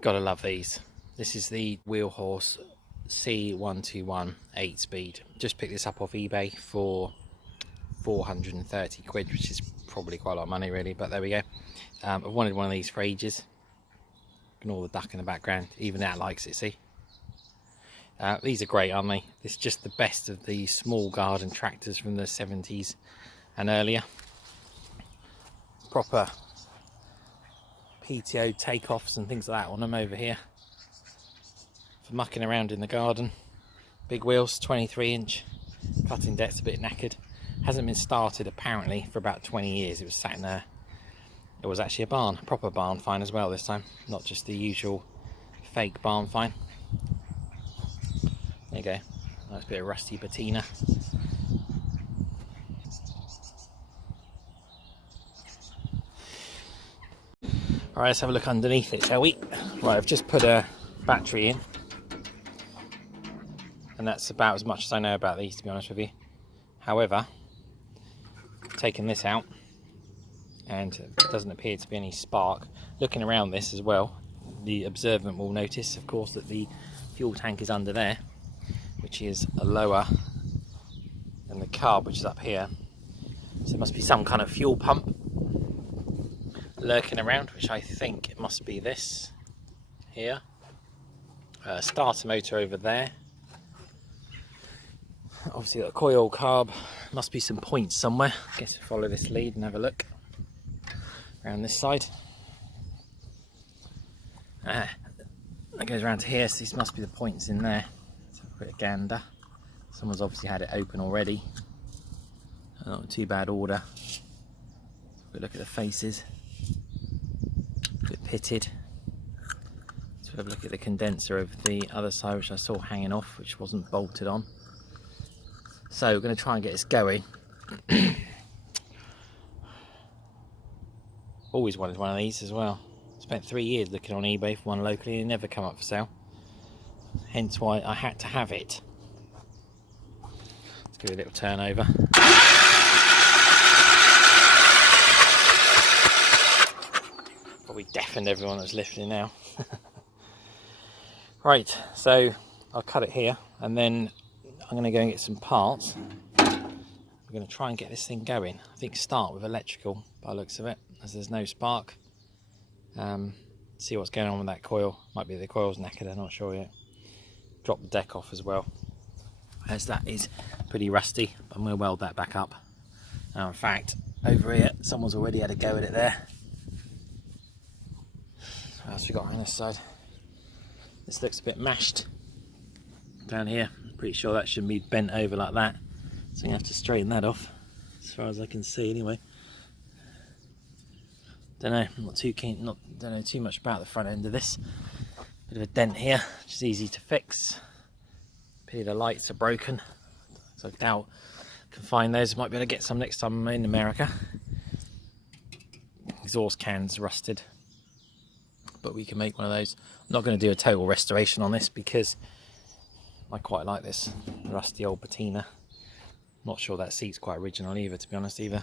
Gotta love these. This is the Wheel Horse C121 8-speed. Just picked this up off eBay for 430 quid, which is probably quite a lot of money really, but there we go. I've wanted one of these for ages. Ignore the duck in the background, even that likes it, see? These are great, aren't they? This is just the best of the small garden tractors from the 70s and earlier. Proper PTO takeoffs and things like that on them over here for mucking around in the garden. Big wheels, 23-inch. Cutting deck's a bit knackered. Hasn't been started apparently for about 20 years. It was sat in there. It was actually a barn, a proper barn find as well this time, not just the usual fake barn find. There you go, nice bit of rusty patina. Alright, let's have a look underneath it, shall we? Right, I've just put a battery in, and that's about as much as I know about these, to be honest with you. However, taking this out, and it doesn't appear to be any spark. Looking around this as well, the observant will notice, of course, that the fuel tank is under there, which is lower than the carb, which is up here. So there must be some kind of fuel pump lurking around, which I think it must be this here. Starter motor over there. Obviously got a coil, carb. Must be some points somewhere. I guess we'll follow this lead and have a look around this side. That goes around to here, so this must be the points in there. Let's have a quick gander. Someone's obviously had it open already. Not in too bad order. Quick look at the faces. A bit pitted. Let's have a look at the condenser over the other side, which I saw hanging off, which wasn't bolted on. So we're going to try and get this going. Always wanted one of these as well. Spent 3 years looking on eBay for one locally and it never come up for sale. Hence why I had to have it. Let's give it a little turn over. Probably deafened everyone that's listening now. Right, so I'll cut it here and then I'm going to go and get some parts. We're going to try and get this thing going. I think start with electrical by the looks of it, as there's no spark. See what's going on with that coil. Might be the coil's knackered, I'm not sure yet. Drop the deck off as well, as that is pretty rusty. I'm going to weld that back up. Now, in fact, over here, someone's already had a go at it there. What else we got on this side? This looks a bit mashed down here. I'm pretty sure that shouldn't be bent over like that. So I'm going to have to straighten that off, as far as I can see anyway. Don't know, I'm not too keen, don't know too much about the front end of this. Bit of a dent here, which is easy to fix. Pity the lights are broken, so I doubt I can find those. Might be able to get some next time I'm in America. Exhaust cans rusted, but we can make one of those. I'm not going to do a total restoration on this because I quite like this rusty old patina. Not sure that seat's quite original either, to be honest either.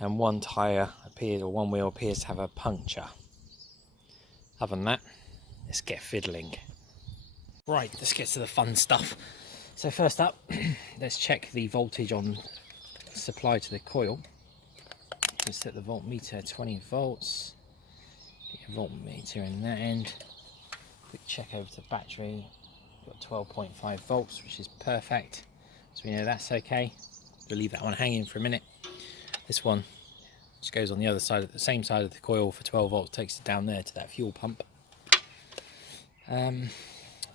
And one tyre appears, or one wheel appears to have a puncture. Other than that, let's get fiddling. Right, let's get to the fun stuff. So first up, let's check the voltage on supply to the coil. Just set the voltmeter 20 volts. Get your voltmeter in that end. Quick check over to battery. Got 12.5 volts, which is perfect. So we know that's okay. We'll leave that one hanging for a minute. This one just goes on the other side, the same side of the coil for 12 volts, takes it down there to that fuel pump.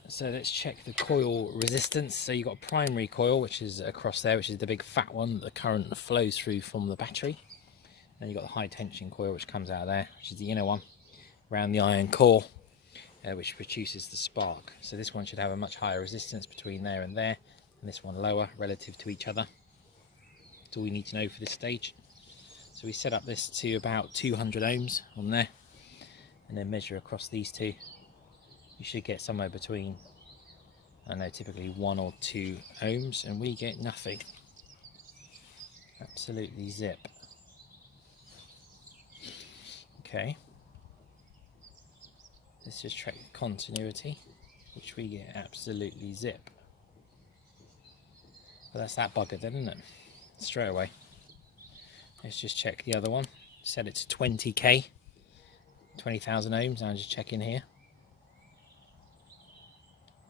So let's check the coil resistance. So you've got a primary coil, which is across there, which is the big fat one that the current flows through from the battery. Then you've got the high tension coil, which comes out of there, which is the inner one, around the iron core, which produces the spark. So this one should have a much higher resistance between there, and this one lower relative to each other. That's all we need to know for this stage. So we set up this to about 200 ohms on there, and then measure across these two. You should get somewhere between, I don't know, typically 1 or 2 ohms, and we get nothing. Absolutely zip. Okay. Let's just check continuity, which we get absolutely zip. But that's that bugger then, isn't it? Straight away. Let's just check the other one. Set it to 20k, 20,000 ohms. I'll just check in here.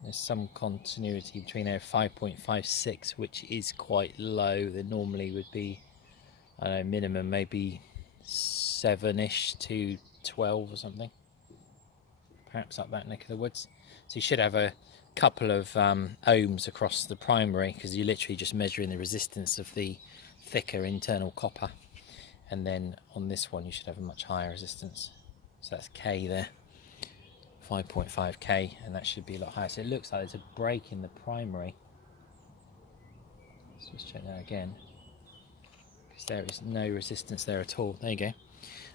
There's some continuity between there, 5.56, which is quite low. There normally would be, I don't know, minimum maybe 7-ish to 12 or something. Perhaps up that neck of the woods. So you should have a couple of ohms across the primary, because you're literally just measuring the resistance of the thicker internal copper. And then on this one you should have a much higher resistance. So that's K there. 5.5k, and that should be a lot higher. So it looks like there's a break in the primary. Let's just check that again, because there is no resistance there at all. There you go.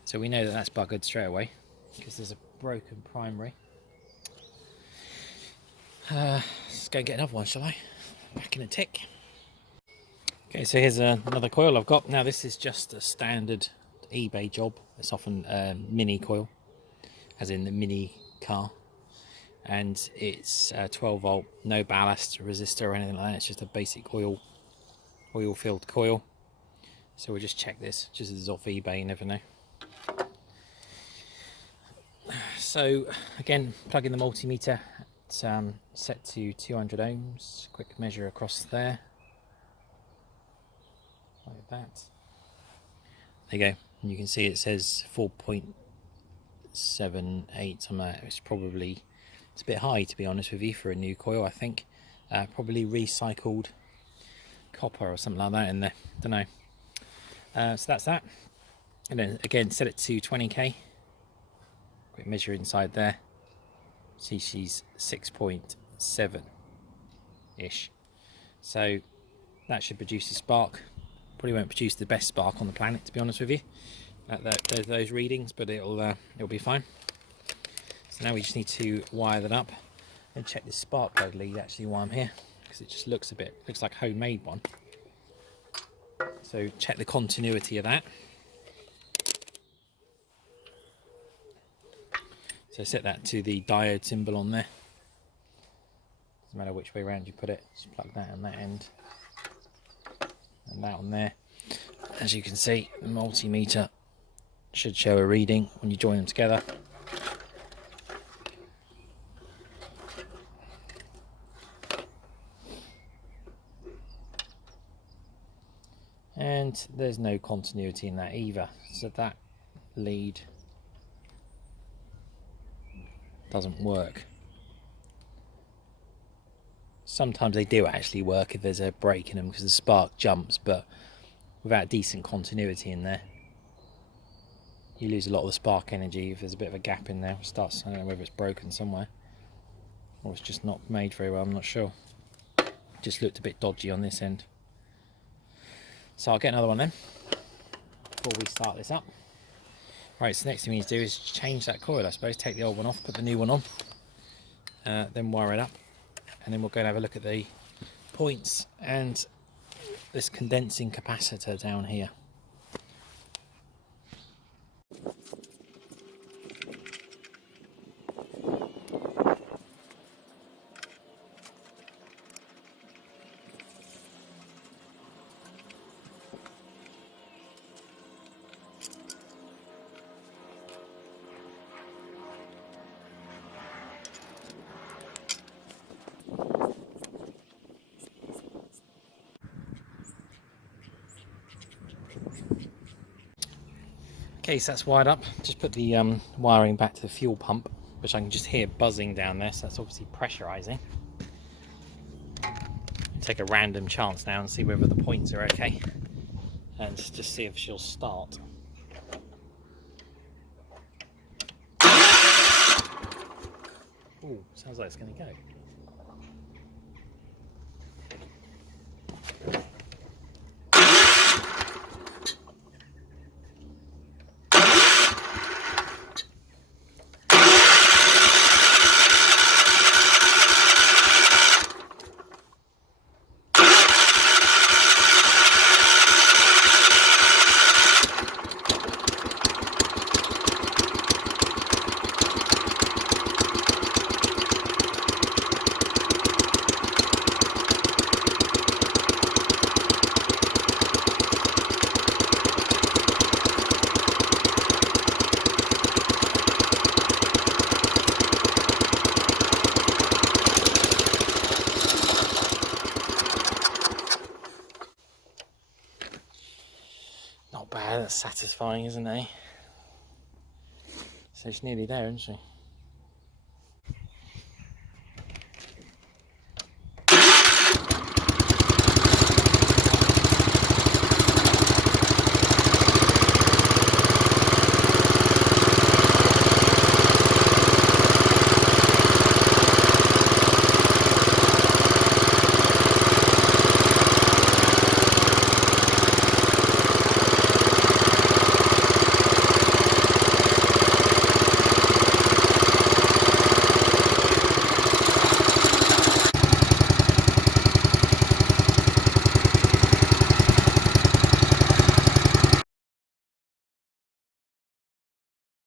So we know that that's buggered straight away, because there's a broken primary. Let's go and get another one, shall I? Back in a tick. Okay, so here's another coil I've got. Now this is just a standard eBay job. It's often mini coil, as in the mini car, and it's 12 volt, no ballast resistor or anything like that. It's just a basic oil filled coil. So we'll just check this, just as it's off eBay, you never know. So again, plug in the multimeter. It's set to 200 ohms. Quick measure across there, like that. There you go. And you can see it says 4.78, something like that. It's a bit high, to be honest with you, for a new coil, I think. Probably recycled copper or something like that in there. Don't know. So that's that. And then again, set it to 20k. Quick measure inside there. See, she's 6.7-ish. So that should produce a spark. Probably won't produce the best spark on the planet, to be honest with you, at those readings, but it'll be fine. So now we just need to wire that up and check this spark plug lead actually while I'm here, because it just looks like a homemade one. So check the continuity of that. So set that to the diode symbol on there. Doesn't matter which way around you put it, just plug that on that end and that on there. As you can see, the multimeter should show a reading when you join them together. And there's no continuity in that either, so that lead doesn't work. Sometimes they do actually work if there's a break in them, because the spark jumps, but without decent continuity in there, you lose a lot of the spark energy. If there's a bit of a gap in there, it starts, I don't know whether it's broken somewhere or it's just not made very well, I'm not sure. Just looked a bit dodgy on this end. So I'll get another one then before we start this up. Right, so the next thing we need to do is change that coil, I suppose. Take the old one off, put the new one on, then wire it up, and then we'll go and have a look at the points and this condensing capacitor down here. Okay, so that's wired up. Just put the wiring back to the fuel pump, which I can just hear buzzing down there, so that's obviously pressurizing. Take a random chance now and see whether the points are okay, and just see if she'll start. Ooh, sounds like it's going to go. satisfying, isn't it? So she's nearly there, isn't she?